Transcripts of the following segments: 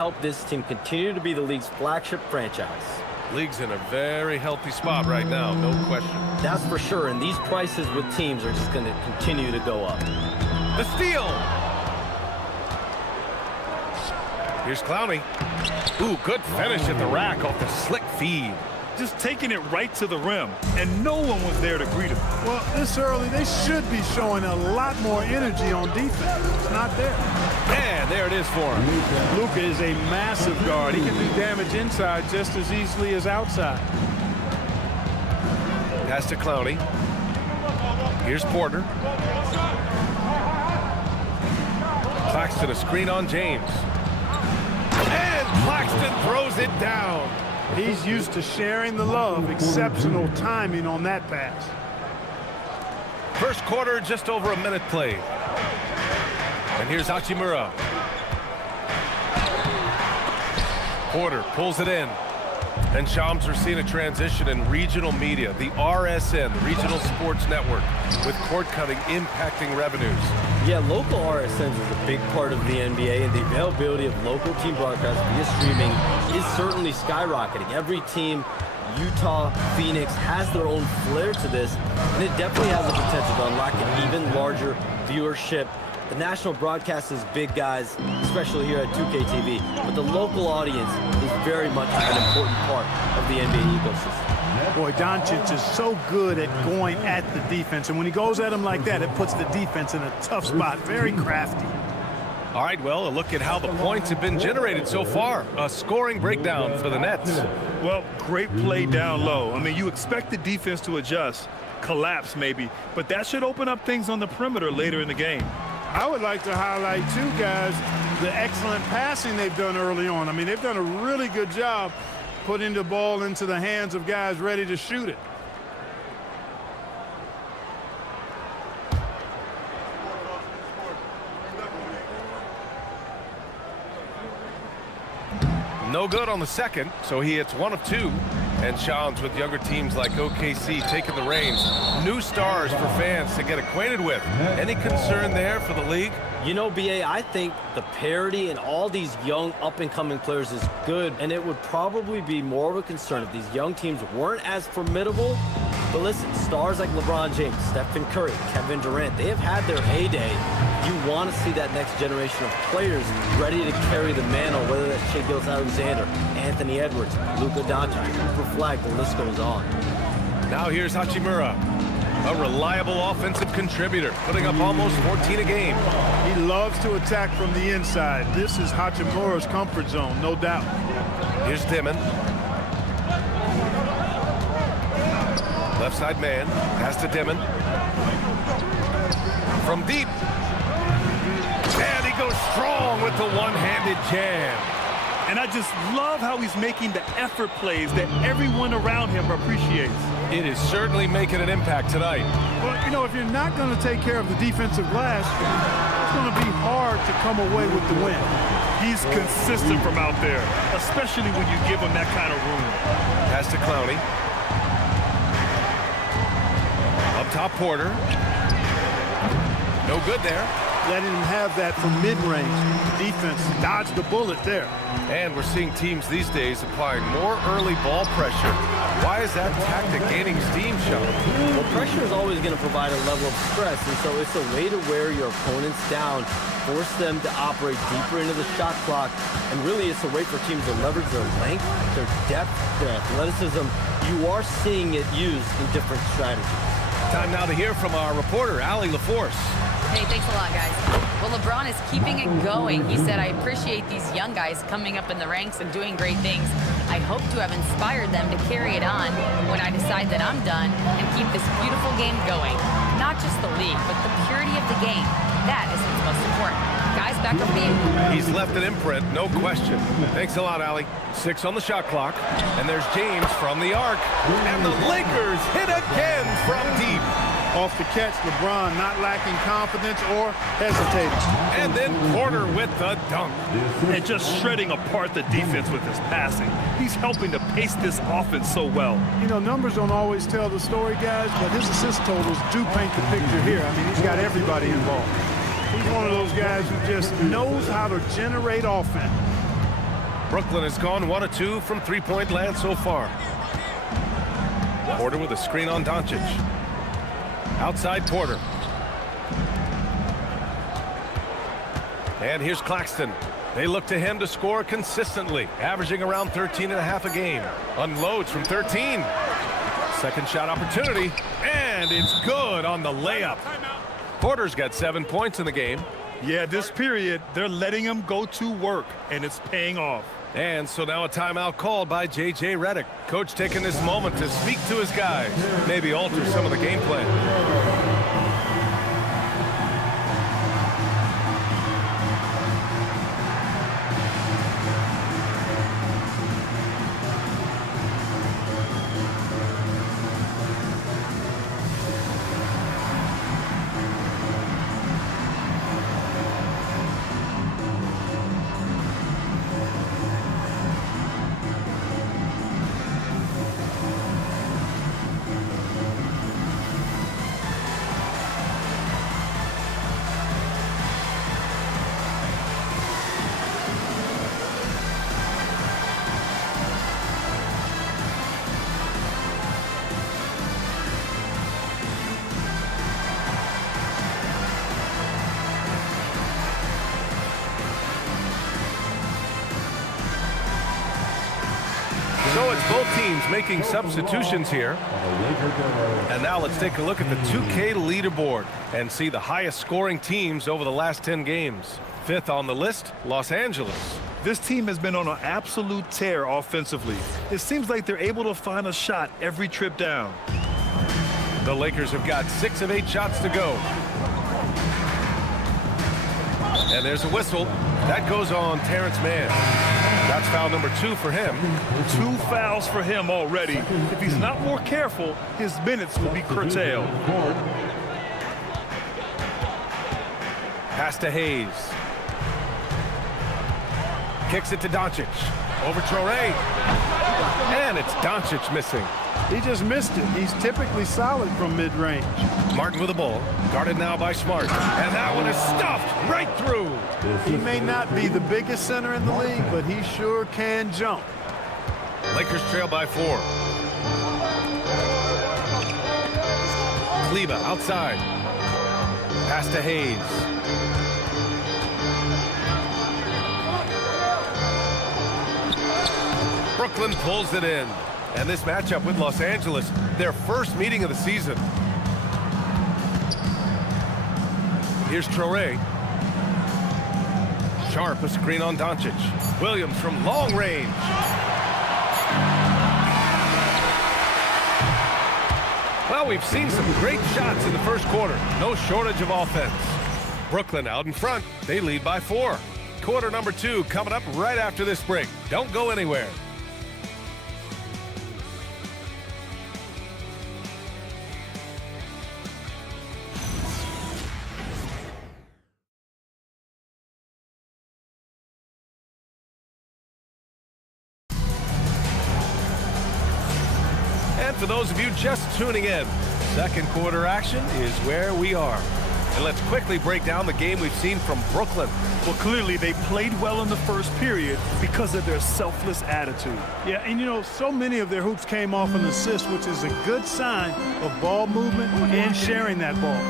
help this team continue to be the league's flagship franchise. League's in a very healthy spot right now, no question. That's for sure, and these prices with teams are just going to continue to go up. The steal! Here's Clowney. Ooh, good finish at the rack off the slick feed. Just taking it right to the rim, and no one was there to greet him. Well, this early, they should be showing a lot more energy on defense. It's not there. And there it is for him. Luka is a massive guard. He can do damage inside just as easily as outside. Pass to Clowney. Here's Porter. Claxton a screen on James. And Claxton throws it down. He's used to sharing the love. Exceptional timing on that pass. First quarter, just over a minute played. And here's Hachimura. Porter pulls it in. And Shams are seeing a transition in regional media. The RSN, the Regional Sports Network, with cord cutting impacting revenues. Yeah, local RSNs is a big part of the NBA, and the availability of local team broadcasts via streaming is certainly skyrocketing. Every team, Utah, Phoenix, has their own flair to this, and it definitely has the potential to unlock an even larger viewership. The national broadcast is big, guys, especially here at 2K TV, but the local audience is very much an important part of the NBA ecosystem. Boy, Doncic is so good at going at the defense, and when he goes at him like that, it puts the defense in a tough spot. Very crafty. All right, well, a look at how the points have been generated so far. A scoring breakdown for the Nets. Well, great play down low. I mean, you expect the defense to adjust, collapse maybe, but that should open up things on the perimeter later in the game. I would like to highlight, too, guys, the excellent passing they've done early on. I mean, they've done a really good job putting the ball into the hands of guys ready to shoot it. No good on the second, so he hits 1 of 2. And Shams with younger teams like OKC taking the reins. New stars for fans to get acquainted with. Any concern there for the league? You know, BA, I think the parity in all these young up-and-coming players is good, and it would probably be more of a concern if these young teams weren't as formidable. But listen, stars like LeBron James, Stephen Curry, Kevin Durant, they have had their heyday. You want to see that next generation of players ready to carry the mantle, whether that's Shai Gilgeous-Alexander, Anthony Edwards, Luka Doncic, Cooper Flag, the list goes on. Now here's Hachimura, a reliable offensive contributor, putting up almost 14 a game. He loves to attack from the inside. This is Hachimura's comfort zone, no doubt. Here's Dimon. Left side man, pass to Dimon. From deep. And he goes strong with the one-handed jam. And I just love how he's making the effort plays that everyone around him appreciates. It is certainly making an impact tonight. Well, you know, if you're not going to take care of the defensive glass, it's going to be hard to come away with the win. He's consistent from out there, especially when you give him that kind of room. Pass to Clowney. Up top, Porter. No good there. Letting him have that from mid-range. Defense dodged the bullet there. And we're seeing teams these days applying more early ball pressure. Why is that tactic gaining steam, Sean? Well, pressure is always going to provide a level of stress, and so it's a way to wear your opponents down, force them to operate deeper into the shot clock, and really it's a way for teams to leverage their length, their depth, their athleticism. You are seeing it used in different strategies. Time now to hear from our reporter, Allie LaForce. Hey, thanks a lot, guys. Well, LeBron is keeping it going. He said, I appreciate these young guys coming up in the ranks and doing great things. I hope to have inspired them to carry it on when I decide that I'm done and keep this beautiful game going. Not just the league, but the purity of the game. That is what's most important. Guys, back over to you. He's left an imprint, no question. Thanks a lot, Allie. 6 on the shot clock. And there's James from the arc. And the Lakers hit again from deep. Off the catch, LeBron not lacking confidence or hesitating. And then Porter with the dunk. And just shredding apart the defense with his passing. He's helping to pace this offense so well. You know, numbers don't always tell the story, guys, but his assist totals do paint the picture here. I mean, he's got everybody involved. He's one of those guys who just knows how to generate offense. Brooklyn has gone 1 of 2 from three-point land so far. Porter with a screen on Doncic. Outside Porter. And here's Claxton. They look to him to score consistently, averaging around 13.5 a game. Unloads from 13. Second shot opportunity, and it's good on the layup. Porter's got 7 points in the game. Yeah, this period, they're letting him go to work, and it's paying off. And so now a timeout called by J.J. Redick. Coach taking this moment to speak to his guys, maybe alter some of the game plan. So it's both teams making substitutions here. And now let's take a look at the 2K leaderboard and see the highest scoring teams over the last 10 games. Fifth on the list, Los Angeles. This team has been on an absolute tear offensively. It seems like they're able to find a shot every trip down. The Lakers have got 6 of 8 shots to go. And there's a whistle. That goes on Terrence Mann. That's foul number 2 for him. 2 fouls for him already. If he's not more careful, his minutes will be curtailed. Pass to Hayes. Kicks it to Doncic. Over Traoré. And it's Doncic missing. He just missed it. He's typically solid from mid-range. Martin with the ball. Guarded now by Smart. And that one is stuffed right through. He may not be the biggest center in the league, but he sure can jump. Lakers trail by 4. Kleber outside. Pass to Hayes. Brooklyn pulls it in. And this matchup with Los Angeles, their first meeting of the season. Here's Traoré. Sharp, a screen on Doncic. Williams from long range. Well, we've seen some great shots in the first quarter. No shortage of offense. Brooklyn out in front. They lead by 4. Quarter number 2 coming up right after this break. Don't go anywhere. And for those of you just tuning in, second quarter action is where we are. And let's quickly break down the game we've seen from Brooklyn. Well, clearly they played well in the first period because of their selfless attitude. Yeah, and you know, so many of their hoops came off an assist, which is a good sign of ball movement and sharing that ball.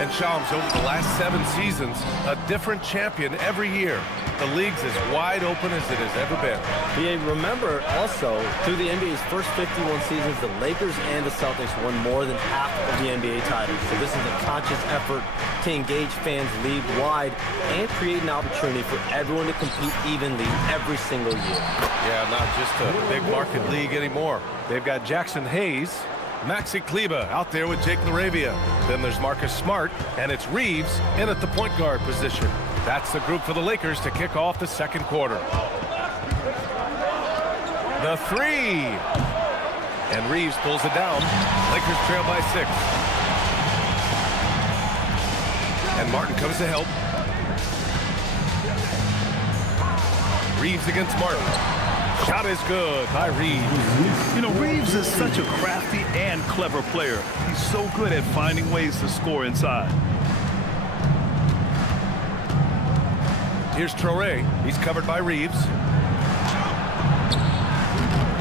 And Shams, over the last 7 seasons, a different champion every year. The league's as wide open as it has ever been. Yeah, remember also, through the NBA's first 51 seasons, the Lakers and the Celtics won more than half of the NBA titles. So this is a conscious effort to engage fans league-wide and create an opportunity for everyone to compete evenly every single year. Yeah, not just a big market league anymore. They've got Jackson Hayes, Maxi Kleber out there with Jake LaRavia. Then there's Marcus Smart, and it's Reeves in at the point guard position. That's the group for the Lakers to kick off the second quarter. The 3. And Reeves pulls it down. Lakers trail by 6. And Martin comes to help. Reeves against Martin. Shot is good by Reeves. You know, Reeves is such a crafty and clever player. He's so good at finding ways to score inside. Here's Traoré. He's covered by Reeves.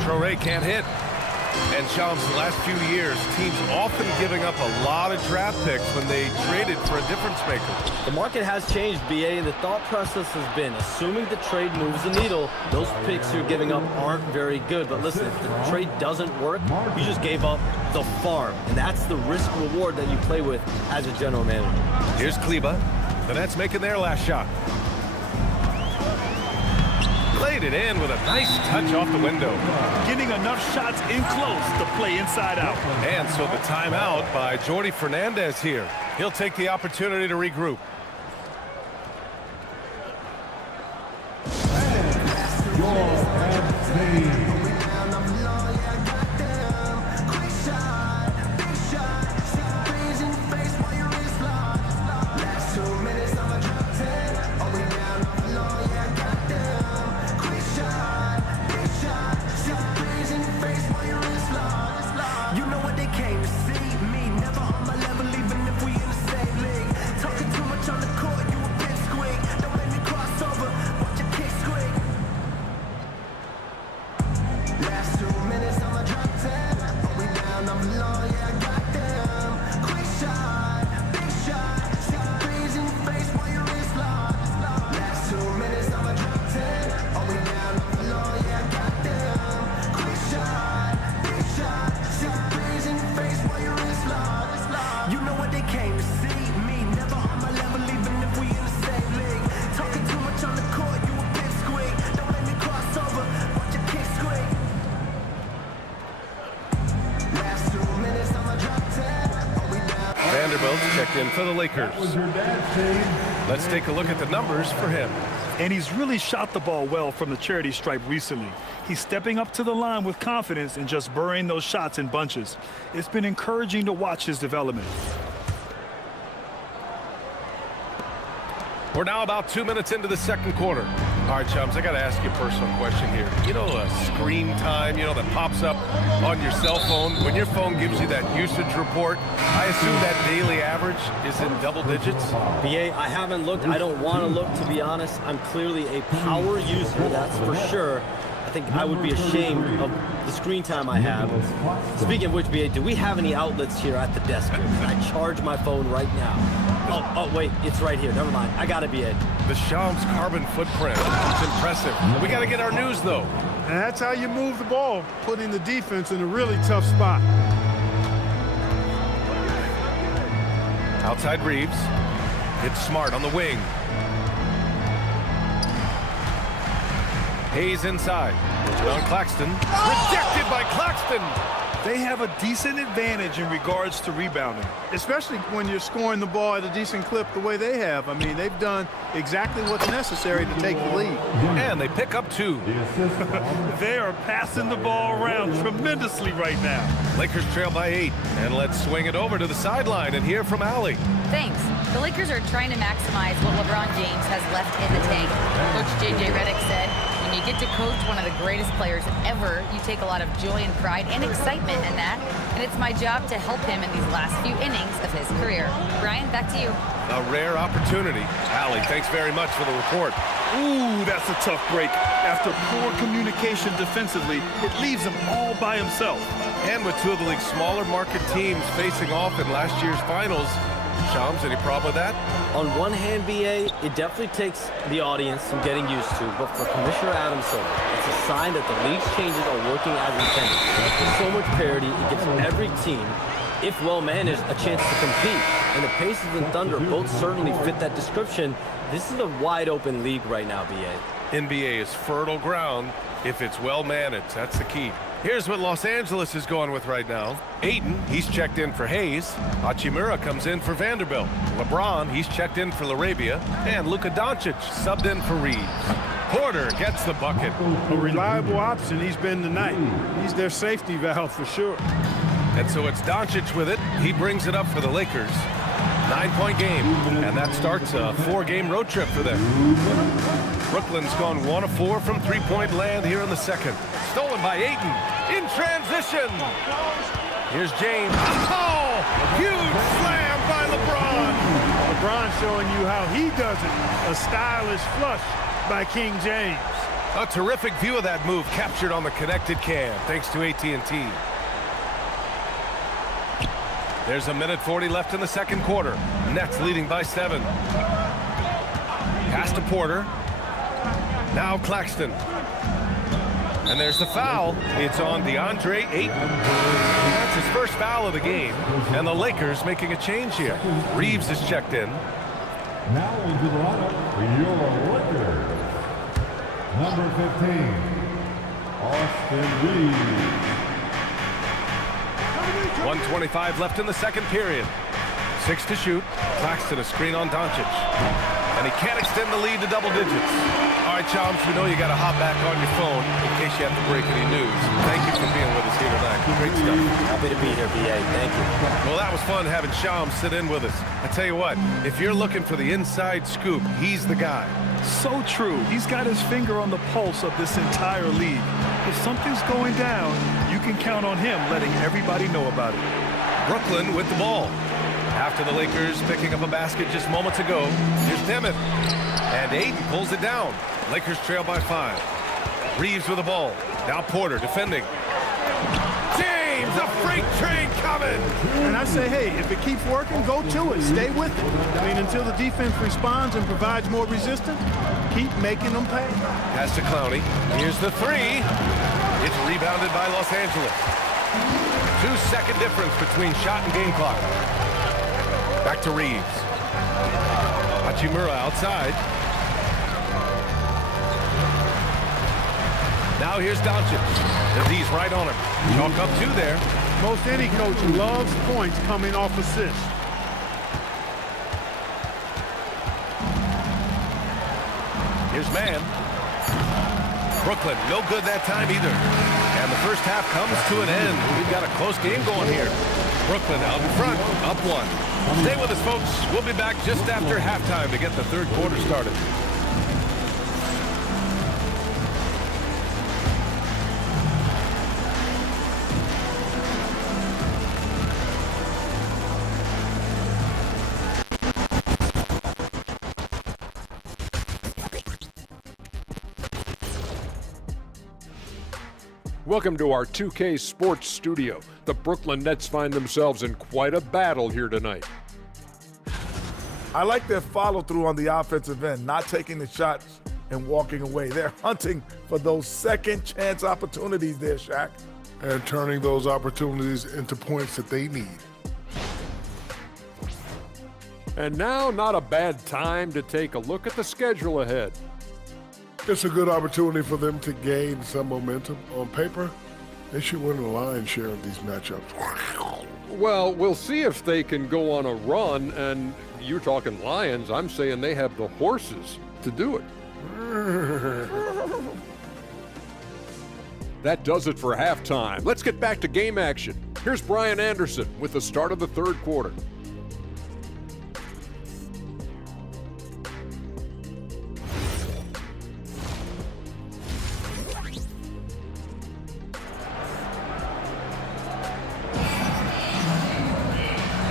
Traore can't hit. And Shams, the last few years, teams often giving up a lot of draft picks when they traded for a difference maker. The market has changed, BA, and the thought process has been, assuming the trade moves the needle, those picks you're giving up aren't very good. But listen, if the trade doesn't work, you just gave up the farm. And that's the risk-reward that you play with as a general manager. Here's Kleber. The Nets making their last shot. Laid it in with a nice touch off the window. Getting enough shots in close to play inside out. And so the timeout by Jordi Fernandez here. He'll take the opportunity to regroup. Checked in for the Lakers. Let's take a look at the numbers for him. And he's really shot the ball well from the charity stripe recently. He's stepping up to the line with confidence and just burying those shots in bunches. It's been encouraging to watch his development. We're now about 2 minutes into the second quarter. All right, chums, I got to ask you a personal question here. You know, screen time, that pops up on your cell phone. When your phone gives you that usage report, I assume that daily average is in double digits? BA, I haven't looked. I don't want to look, to be honest. I'm clearly a power user, that's for sure. I think I would be ashamed of the screen time I have. Speaking of which, BA, do we have any outlets here at the desk here? Can I charge my phone right now? Oh, wait, it's right here. Never mind. I got it, BA. The Shams carbon footprint. It's impressive. We got to get our news, though. And that's how you move the ball, putting the defense in a really tough spot. Outside Reeves. It's Smart on the wing. Hayes inside. John Claxton. Rejected by Claxton. They have a decent advantage in regards to rebounding. Especially when you're scoring the ball at a decent clip the way they have. I mean, they've done exactly what's necessary to take the lead. And they pick up 2. They are passing the ball around tremendously right now. Lakers trail by 8. And let's swing it over to the sideline and hear from Allie. Thanks. The Lakers are trying to maximize what LeBron James has left in the tank. Coach J.J. Redick said, when you get to coach one of the greatest players ever, you take a lot of joy and pride and excitement in that. And it's my job to help him in these last few innings of his career. Brian, back to you. A rare opportunity. Allie, thanks very much for the report. Ooh, that's a tough break. After poor communication defensively, it leaves him all by himself. And with 2 of the league's smaller market teams facing off in last year's finals, Shams, any problem with that? On one hand, BA, it definitely takes the audience some getting used to, but for Commissioner Adam Silver, it's a sign that the league's changes are working as intended. There's so much parity, it gives every team, if well managed, a chance to compete. And the Pacers and Thunder both certainly fit that description. This is a wide open league right now, BA. NBA is fertile ground if it's well managed. That's the key. Here's what Los Angeles is going with right now. Ayton, he's checked in for Hayes. Hachimura comes in for Vanderbilt. LeBron, he's checked in for LaRavia. And Luka Doncic subbed in for Reeves. Porter gets the bucket. A reliable option he's been tonight. He's their safety valve for sure. And so it's Doncic with it. He brings it up for the Lakers. 9-point game. And that starts a 4-game road trip for them. Brooklyn's gone 1 of 4 from three-point land here in the second. Stolen by Ayton in transition. Here's James. Oh, huge slam by LeBron. LeBron showing you how he does it. A stylish flush by King James. A terrific view of that move captured on the connected cam, thanks to AT&T. There's a minute 40 left in the second quarter. Nets leading by 7. Pass to Porter. Now Claxton. And there's the foul. It's on DeAndre Ayton. That's his first foul of the game. And the Lakers making a change here. Reeves is checked in. Now into the lineup for your Lakers. Number 15, Austin Reeves. 1:25 left in the second period. 6 to shoot. Claxton a screen on Doncic. And he can't extend the lead to double digits. All right, Chomps, we know you got to hop back on your phone in case you have to break any news. Thank you for being with us here tonight. Great stuff. Happy to be here, BA. Thank you. Well, that was fun having Shams sit in with us. I tell you what, if you're looking for the inside scoop, he's the guy. So true. He's got his finger on the pulse of this entire league. If something's going down, you can count on him letting everybody know about it. Brooklyn with the ball. After the Lakers picking up a basket just moments ago, here's Demet. And Ayton pulls it down. Lakers trail by 5. Reeves with the ball. Now Porter defending. James, a freight train coming! And I say, hey, if it keeps working, go to it. Stay with it. I mean, until the defense responds and provides more resistance, keep making them pay. Pass to Clowney. Here's the 3. It's rebounded by Los Angeles. 2-second difference between shot and game clock. Back to Reeves. Hachimura outside. Now here's Doncic. The D's right on him. Chalk up 2 there. Most any coach loves points coming off assists. Here's Man. Brooklyn, no good that time either. And the first half comes to an end. We've got a close game going here. Brooklyn out in front, up 1. Stay with us, folks. We'll be back just after halftime to get the third quarter started. Welcome to our 2K Sports Studio. The Brooklyn Nets find themselves in quite a battle here tonight. I like their follow-through on the offensive end, not taking the shots and walking away. They're hunting for those second-chance opportunities there, Shaq. And turning those opportunities into points that they need. And now, not a bad time to take a look at the schedule ahead. It's a good opportunity for them to gain some momentum. On paper, they should win the lion's share of these matchups. Well, we'll see if they can go on a run, and you're talking Lions. I'm saying they have the horses to do it. That does it for halftime. Let's get back to game action. Here's Brian Anderson with the start of the third quarter.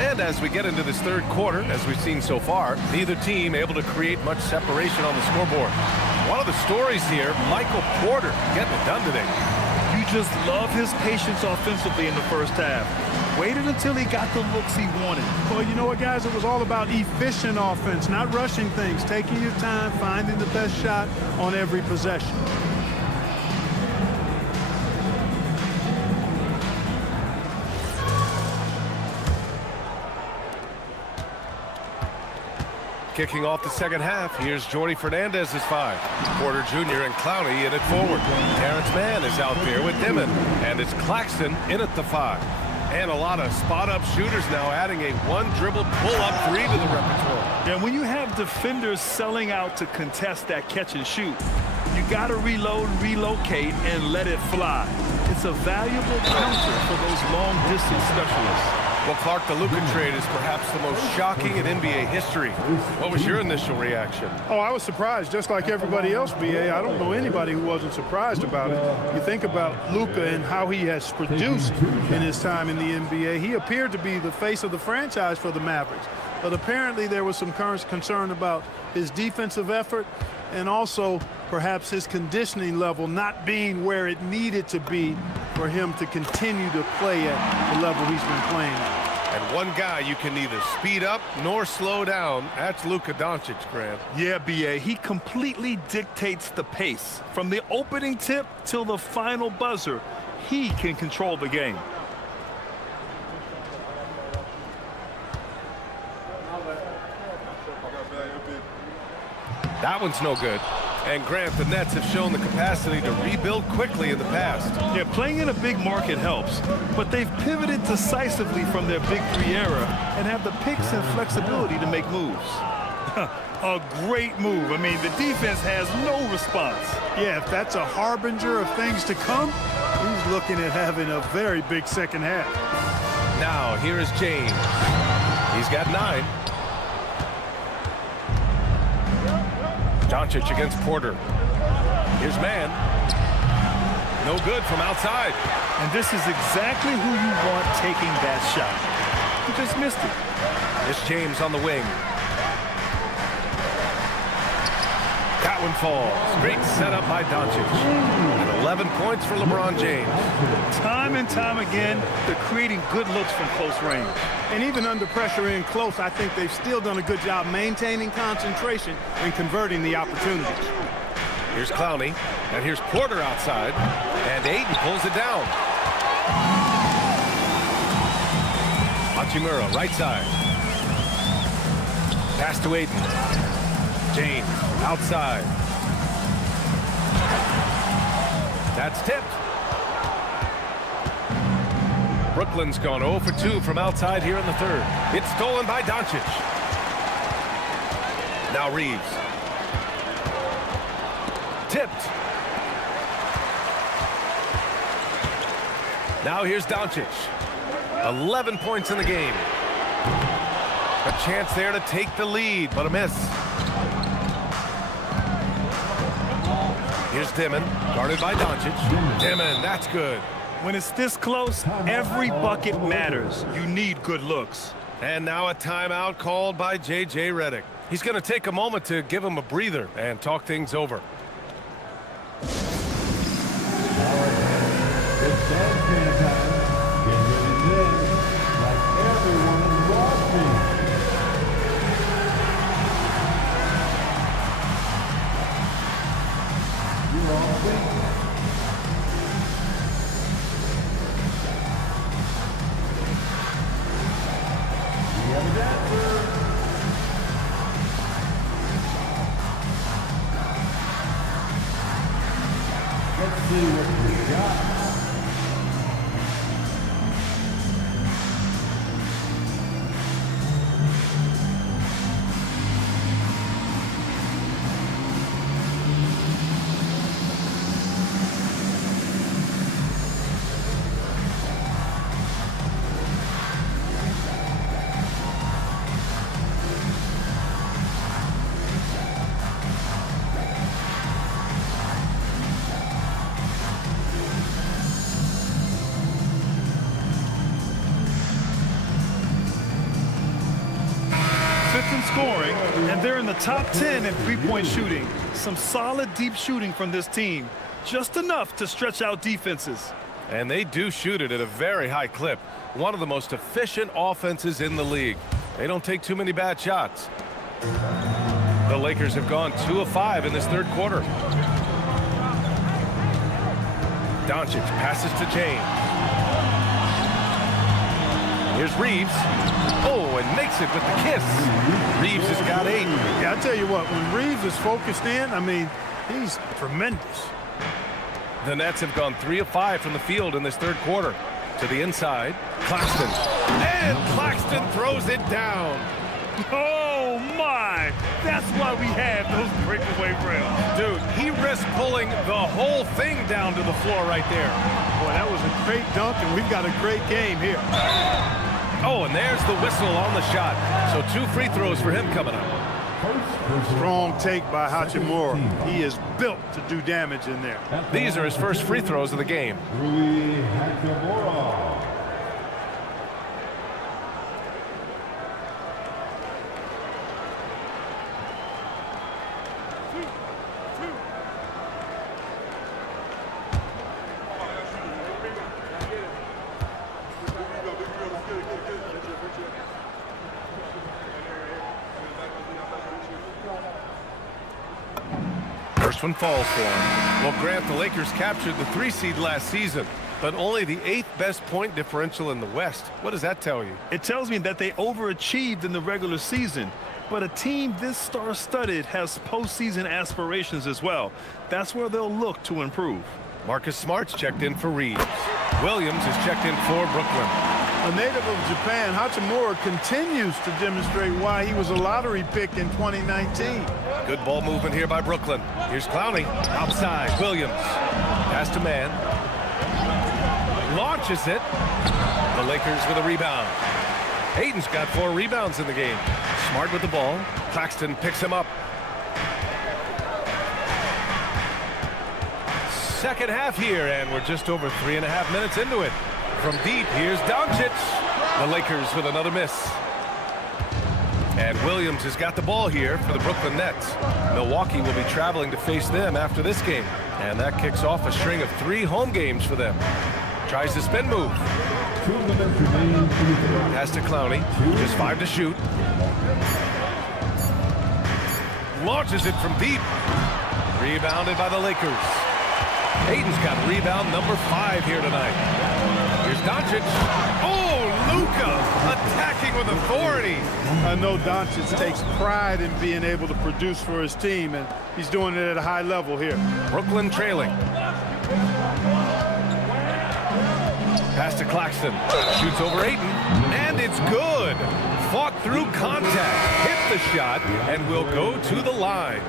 And as we get into this third quarter, as we've seen so far, neither team able to create much separation on the scoreboard. One of the stories here, Michael Porter getting it done today. You just love his patience offensively in the first half. Waited until he got the looks he wanted. Well, you know what, guys? It was all about efficient offense, not rushing things, taking your time, finding the best shot on every possession. Kicking off the second half, here's Jordy Fernandez's 5. Porter Jr. and Clowney in at forward. Terrence Mann is out there with Dimon. And it's Claxton in at the 5. And a lot of spot-up shooters now adding a one-dribble pull-up 3 to the repertoire. Yeah, when you have defenders selling out to contest that catch and shoot, you got to reload, relocate, and let it fly. It's a valuable counter for those long-distance specialists. Well, Clark, the Luka trade is perhaps the most shocking in NBA history. What was your initial reaction? Oh, I was surprised, just like everybody else, BA. I don't know anybody who wasn't surprised about it. You think about Luka and how he has produced in his time in the NBA. He appeared to be the face of the franchise for the Mavericks. But apparently there was some concern about his defensive effort and also perhaps his conditioning level not being where it needed to be for him to continue to play at the level he's been playing at. And one guy you can neither speed up nor slow down, that's Luka Doncic, Grant. Yeah, B.A., he completely dictates the pace. From the opening tip till the final buzzer, he can control the game. That one's no good. And Grant, the Nets have shown the capacity to rebuild quickly in the past. Yeah, playing in a big market helps, but they've pivoted decisively from their Big Three era and have the picks and flexibility to make moves. A great move. I mean, the defense has no response. Yeah, if that's a harbinger of things to come, he's looking at having a very big second half. Now, here is James. He's got 9. Doncic against Porter. Here's man. No good from outside. And this is exactly who you want taking that shot. He just missed it. Here's James on the wing. That one falls. Great setup by Doncic. And 11 points for LeBron James. Time and time again, they're creating good looks from close range. And even under pressure in close, I think they've still done a good job maintaining concentration and converting the opportunities. Here's Clowney, and here's Porter outside, and Ayton pulls it down. Hachimura, right side. Pass to Ayton. James, outside. That's tipped. Brooklyn's gone 0 for 2 from outside here in the third. It's stolen by Doncic. Now Reeves. Tipped. Now here's Doncic. 11 points in the game. A chance there to take the lead, but a miss. Here's Dimon, guarded by Doncic. Dimon, that's good. When it's this close, every bucket matters. You need good looks. And now a timeout called by J.J. Redick. He's going to take a moment to give him a breather and talk things over. It's bandstand time. Get ready to dance like everyone is watching. You're all thinking. We have a dancer. Let's see what we got. Scoring, and they're in the top 10 in three-point shooting. Some solid deep shooting from this team, just enough to stretch out defenses. And they do shoot it at a very high clip. One of the most efficient offenses in the league. They don't take too many bad shots. The Lakers have gone 2 of 5 in this third quarter. Doncic passes to James. Here's Reeves. Oh, and makes it with the kiss. Reeves has got 8. Yeah, I tell you what, when Reeves is focused in, I mean, he's tremendous. The Nets have gone 3 of 5 from the field in this third quarter. To the inside, Claxton. And Claxton throws it down. Oh, my! That's why we have those breakaway rails. Dude, he risked pulling the whole thing down to the floor right there. Boy, that was a great dunk, and we've got a great game here. Oh, and there's the whistle on the shot. So 2 free throws for him coming up. Strong take by Hachimura. He is built to do damage in there. These are his first free throws of the game. Rui Hachimura. First one falls for him. Well, Grant, the Lakers captured the 3 seed last season, but only the 8th best point differential in the West. What does that tell you? It tells me that they overachieved in the regular season. But a team this star-studded has postseason aspirations as well. That's where they'll look to improve. Marcus Smart's checked in for Reeves. Williams is checked in for Brooklyn. A native of Japan, Hachimura continues to demonstrate why he was a lottery pick in 2019. Good ball movement here by Brooklyn. Here's Clowney. Outside, Williams. Pass to man. Launches it. The Lakers with a rebound. Hayden's got 4 rebounds in the game. Smart with the ball. Claxton picks him up. Second half here, and we're just over 3.5 minutes into it. From deep, here's Doncic. The Lakers with another miss. And Williams has got the ball here for the Brooklyn Nets. Milwaukee will be traveling to face them after this game. And that kicks off a string of 3 home games for them. Tries the spin move. 2 minutes remaining. Pass to Clowney. Just 5 to shoot. Launches it from deep. Rebounded by the Lakers. Hayden's got rebound number 5 here tonight. Here's Doncic. Oh, Luka attacking with authority. I know Doncic takes pride in being able to produce for his team, and he's doing it at a high level here. Brooklyn trailing. Pass to Claxton. Shoots over Ayton. And it's good. Fought through contact. Hit the shot and will go to the line.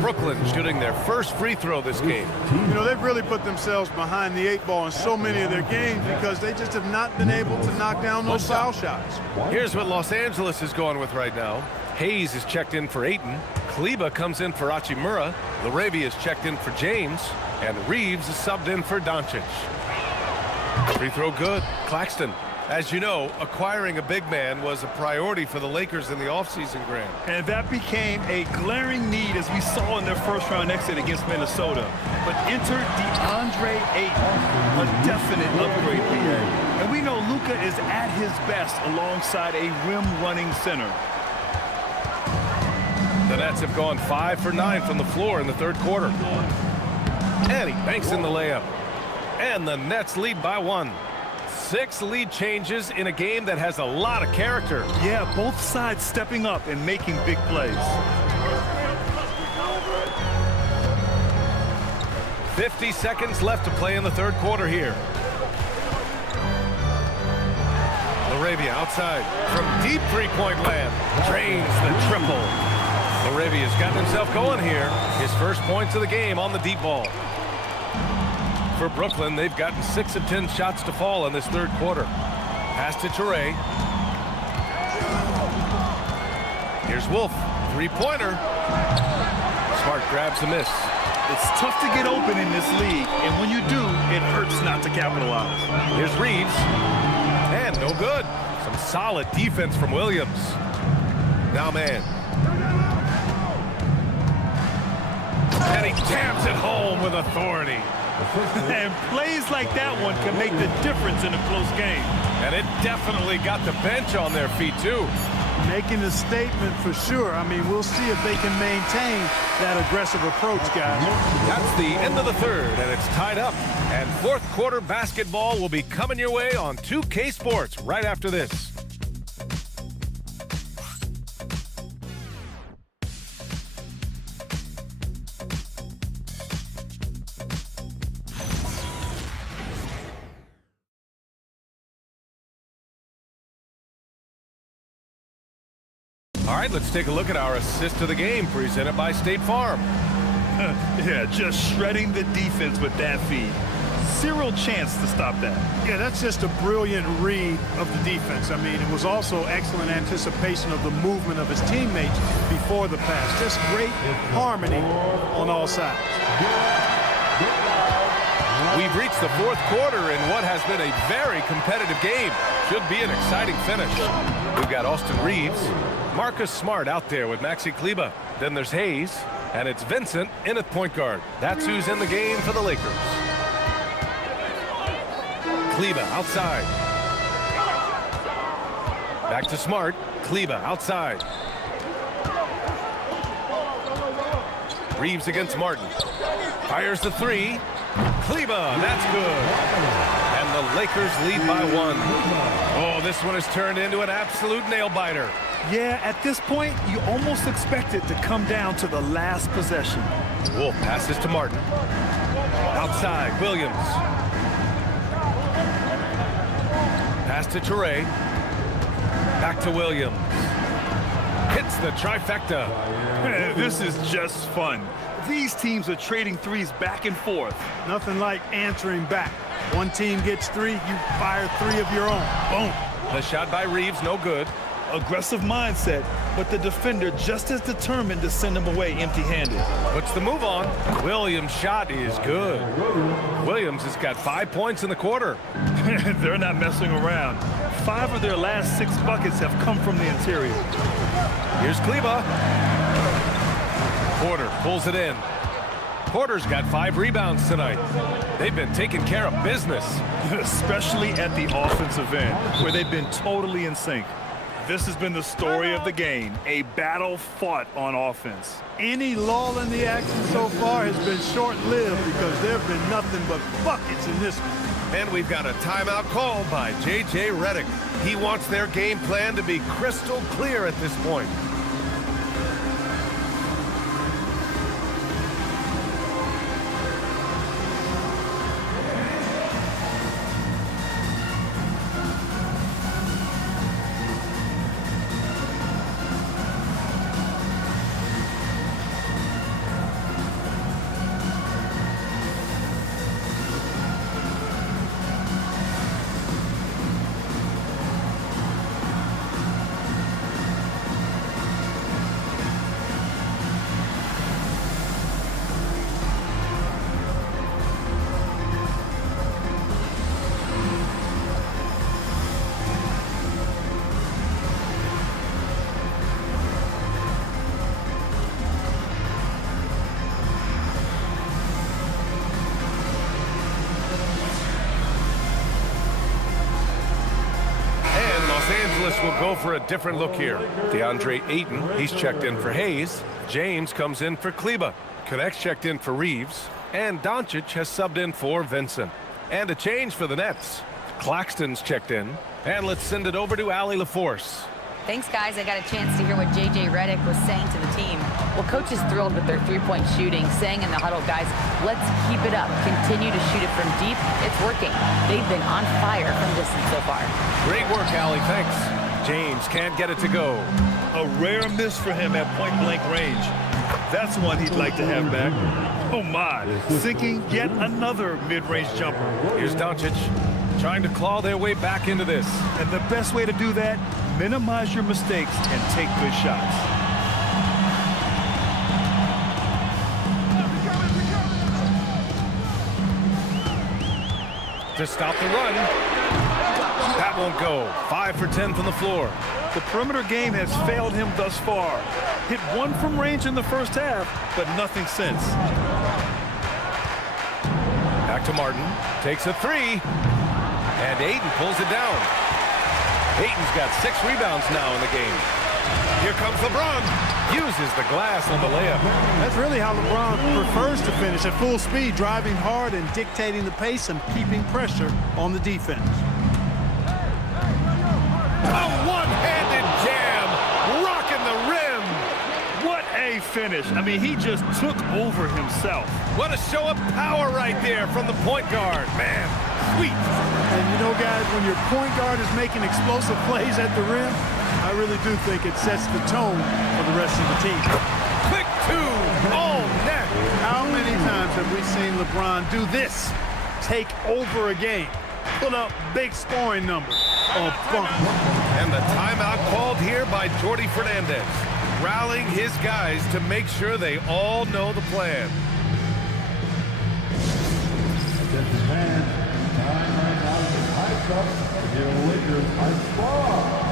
Brooklyn shooting their first free throw this game. You know, they've really put themselves behind the 8 ball in so many of their games because they just have not been able to knock down those foul shots. Here's what Los Angeles is going with right now. Hayes is checked in for Ayton. Kleba comes in for Hachimura. Laravia is checked in for James. And Reeves is subbed in for Doncic. Free throw good. Claxton. As you know, acquiring a big man was a priority for the Lakers in the offseason, Grant. And that became a glaring need as we saw in their first-round exit against Minnesota. But enter DeAndre Ayton, a definite upgrade, BA. And we know Luka is at his best alongside a rim-running center. The Nets have gone 5 for 9 from the floor in the third quarter. And he banks in the layup. And the Nets lead by 1. 6 lead changes in a game that has a lot of character. Yeah, both sides stepping up and making big plays. 50 seconds left to play in the third quarter here. Laravia outside from deep three-point land. Drains the triple. Laravia's gotten himself going here. His first points of the game on the deep ball. For Brooklyn, they've gotten 6 of 10 shots to fall in this third quarter. Pass to Toure. Here's Wolf. 3-pointer. Smart grabs the miss. It's tough to get open in this league, and when you do, it hurts not to capitalize. Here's Reeves. And no good. Some solid defense from Williams. Now man. And he taps it home with authority. And plays like that one can make the difference in a close game. And it definitely got the bench on their feet, too. Making a statement for sure. I mean, we'll see if they can maintain that aggressive approach, guys. That's the end of the third, and it's tied up. And fourth quarter basketball will be coming your way on 2K Sports right after this. All right, let's take a look at our assist of the game presented by State Farm. Yeah, just shredding the defense with that feed. Zero chance to stop that. Yeah, that's just a brilliant read of the defense. I mean, it was also excellent anticipation of the movement of his teammates before the pass. Just great harmony on all sides. We've reached the fourth quarter in what has been a very competitive game. Should be an exciting finish. We've got Austin Reeves, Marcus Smart out there with Maxi Kleba. Then there's Hayes, and it's Vincent in at point guard. That's who's in the game for the Lakers. Kleba outside. Back to Smart. Kleba outside. Reeves against Martin. Fires the three. Kleba, that's good. And the Lakers lead by 1. Oh, this one has turned into an absolute nail-biter. Yeah, at this point, you almost expect it to come down to the last possession. Wolf passes to Martin. Outside, Williams. Pass to Toure. Back to Williams. Hits the trifecta. This is just fun. These teams are trading threes back and forth. Nothing like answering back. One team gets 3, you fire 3 of your own. Boom. The shot by Reeves, no good. Aggressive mindset, but the defender just as determined to send him away empty-handed. Puts the move on. Williams' shot is good. Williams has got 5 points in the quarter. They're not messing around. 5 of their last 6 buckets have come from the interior. Here's Kleba. Porter pulls it in. Porter's got 5 rebounds tonight. They've been taking care of business. Especially at the offensive end, where they've been totally in sync. This has been the story of the game, a battle fought on offense. Any lull in the action so far has been short-lived because there have been nothing but buckets in this one. And we've got a timeout called by J.J. Redick. He wants their game plan to be crystal clear at this point. Will go for a different look here. DeAndre Ayton, he's checked in for Hayes. James comes in for Kleba. Connect's checked in for Reeves. And Doncic has subbed in for Vincent. And a change for the Nets. Claxton's checked in. And let's send it over to Allie LaForce. Thanks, guys. I got a chance to hear what J.J. Redick was saying to the team. Well, coach is thrilled with their three-point shooting, saying in the huddle, guys, let's keep it up. Continue to shoot it from deep. It's working. They've been on fire from distance so far. Great work, Allie. Thanks. James can't get it to go. A rare miss for him at point-blank range. That's one he'd like to have back. Oh, my. Sinking yet another mid-range jumper. Here's Doncic trying to claw their way back into this. And the best way to do that, minimize your mistakes and take good shots. To stop the run. That won't go. 5 for 10 from the floor. The perimeter game has failed him thus far. Hit 1 from range in the first half, but nothing since. Back to Martin. Takes a 3. And Ayton pulls it down. Ayton's got 6 rebounds now in the game. Here comes LeBron. Uses the glass on the layup. That's really how LeBron prefers to finish, at full speed, driving hard and dictating the pace and keeping pressure on the defense. A one-handed jam, rocking the rim. What a finish. I mean, he just took over himself. What a show of power right there from the point guard. Man, sweet. And you know, guys, when your point guard is making explosive plays at the rim, I really do think it sets the tone for the rest of the team. Quick 2, all net. How many times have we seen LeBron do this? Take over a game, put up big scoring numbers. A bump. And the timeout called here by Jordi Fernandez, rallying his guys to make sure they all know the plan. Attention fans, time right now to hype up the Lakers Hype Squad.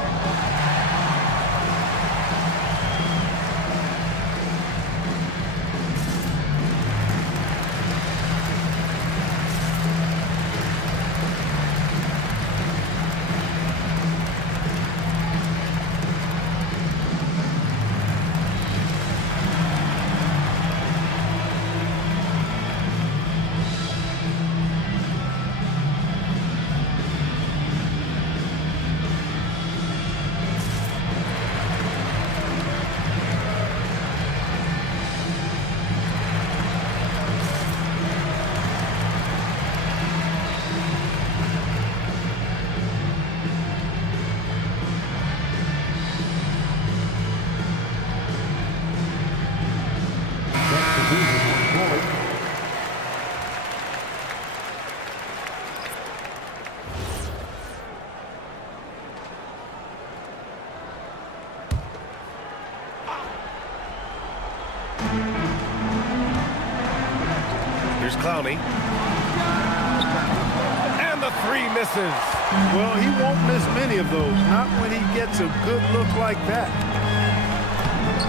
Clowney. And the three misses. Well, he won't miss many of those, not when he gets a good look like that.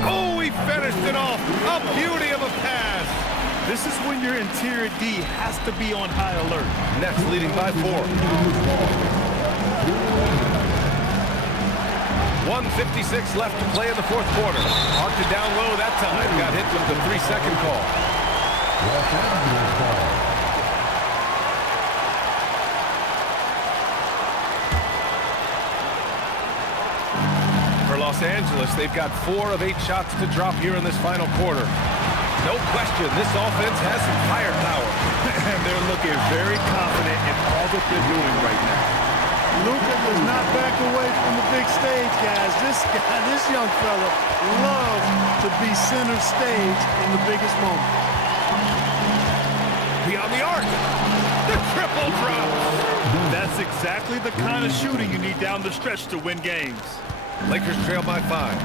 Oh, he finished it off. A beauty of a pass. This is when your interior D has to be on high alert. Nets leading by 4. 1:56 left to play in the fourth quarter. Marked it down low that time. Got hit with the 3-second call. For Los Angeles, they've got 4 of 8 shots to drop here in this final quarter. No question, this offense has some firepower. And they're looking very confident in all that they're doing right now. Luka does not back away from the big stage, guys. This young fella loves to be center stage in the biggest moment. Beyond the arc. The triple drops. That's exactly the kind of shooting you need down the stretch to win games. Lakers trail by 5.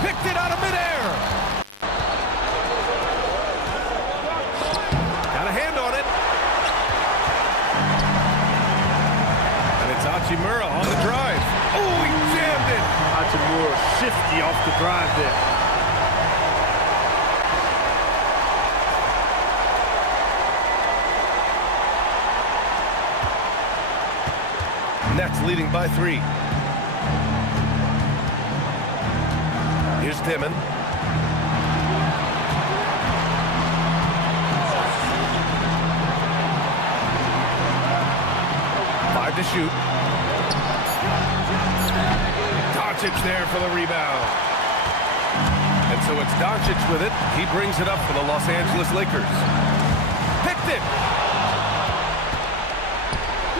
Picked it out of midair. Got a hand on it. And it's Hachimura on the drive. Oh, he jammed it. Hachimura shifty off the drive there. Nets leading by 3. Here's Timmon. To shoot. Doncic there for the rebound. And so it's Doncic with it. He brings it up for the Los Angeles Lakers. Picked it.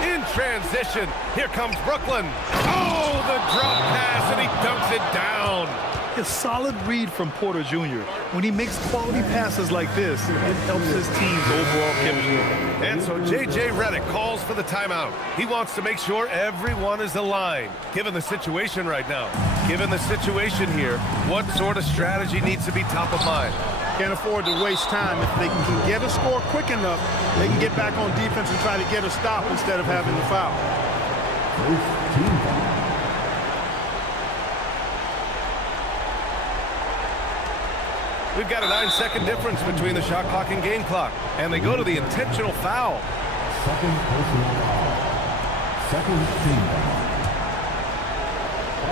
In transition. Here comes Brooklyn. Oh, the drop pass, and he dunks it down. A solid read from Porter Jr. When he makes quality passes like this, it helps his team's overall chemistry. And so J.J. Redick calls for the timeout. He wants to make sure everyone is aligned, given the situation right now. Given the situation here, what sort of strategy needs to be top of mind? Can't afford to waste time. If they can get a score quick enough, they can get back on defense and try to get a stop instead of having the foul. First team foul. We've got a 9-second difference between the shot clock and game clock, and they go to the intentional foul. Second personal foul. Second team foul.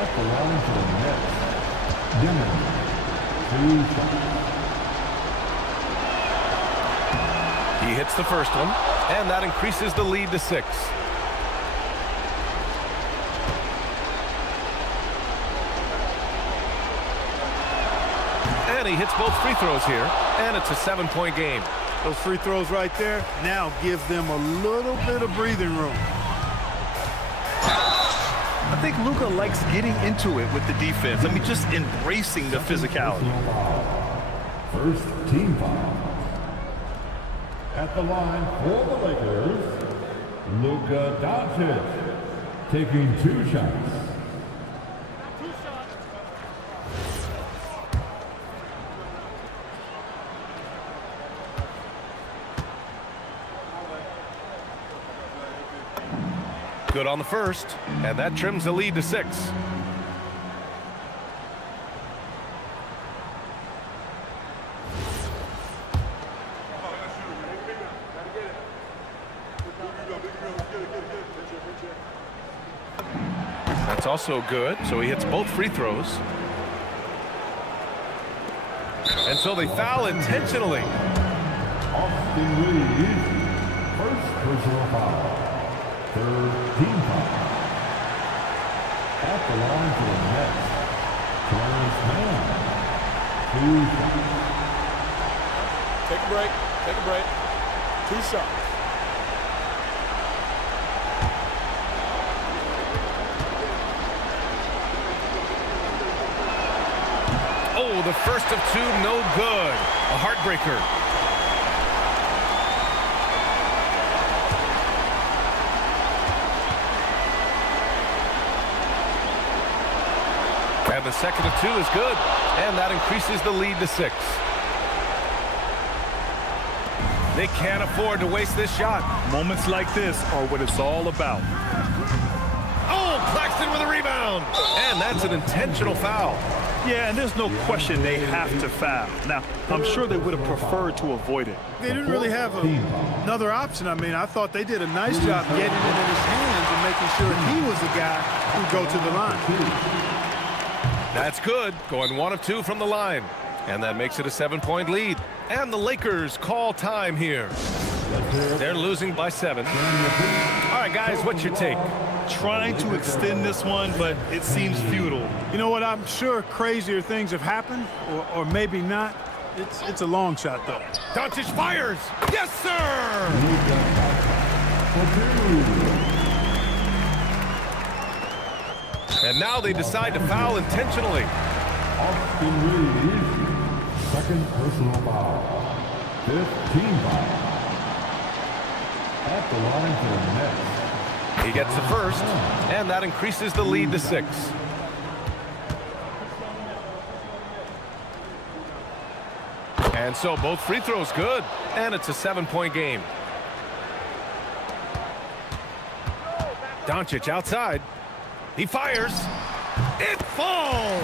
At the line for the Nets. Dimon. 2 shots. He hits the first one, and that increases the lead to 6. And he hits both free throws here, and it's a 7-point game. Those free throws right there now give them a little bit of breathing room. I think Luka likes getting into it with the defense. I mean, just embracing the physicality. First team foul. At the line for the Lakers, Luka Doncic taking 2 shots. Good on the first, and that trims the lead to 6. That's also good, so he hits both free throws. And so they foul intentionally. Austin Reeves, first personal foul. Third team foul. At the line for the Nets, Terrence Mann. 2 shots. Take a break. Take a break. 2 shots. Oh, the first of 2, no good. A heartbreaker. And the second of 2 is good. And that increases the lead to 6. They can't afford to waste this shot. Moments like this are what it's all about. Oh, Claxton with a rebound. And that's an intentional foul. Yeah, and there's no question they have to foul. Now, I'm sure they would have preferred to avoid it. They didn't really have another option. I mean, I thought they did a nice job getting it in his hands and making sure he was the guy who'd go to the line. That's good. Going 1 of 2 from the line. And that makes it a 7-point lead. And the Lakers call time here. They're losing by 7. All right, guys, what's your take? Trying to extend this one, but it seems futile. You know what? I'm sure crazier things have happened, or maybe not. It's a long shot, though. Doncic fires. Yes, sir. And now they decide to foul intentionally. Austin Reeves, second personal foul. 5th team foul. At the line for the Nets. He gets the first, and that increases the lead to 6. And so both free throws good, and it's a 7-point game. Doncic outside. He fires. It falls!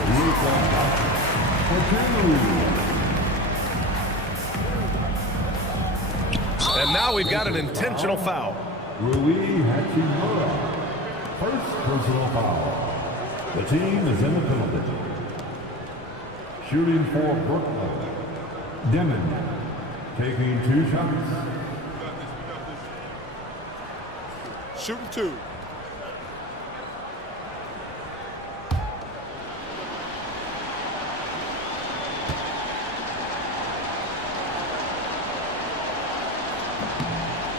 And now we've got an intentional foul. Rui Hachimura, first personal foul. The team is in the penalty. Shooting for Brooklyn. Demon taking 2 shots. Shooting 2.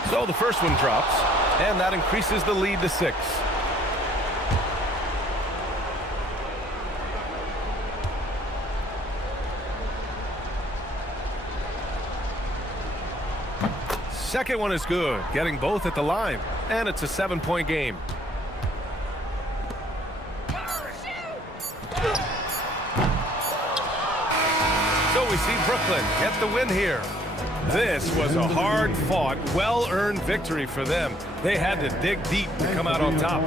So the first one drops, and that increases the lead to 6. Second one is good, getting both at the line, and it's a 7-point game. So we see Brooklyn get the win here. This was a hard-fought, well-earned victory for them. They had to dig deep to come out on top.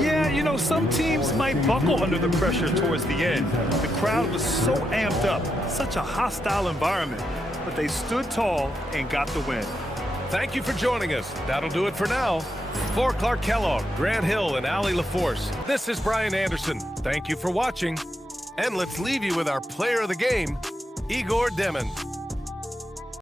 Yeah, you know, some teams might buckle under the pressure towards the end. The crowd was so amped up, such a hostile environment, but they stood tall and got the win. Thank you for joining us. That'll do it for now. For Clark Kellogg, Grant Hill, and Allie LaForce, this is Brian Anderson. Thank you for watching. And let's leave you with our player of the game, Igor Demon.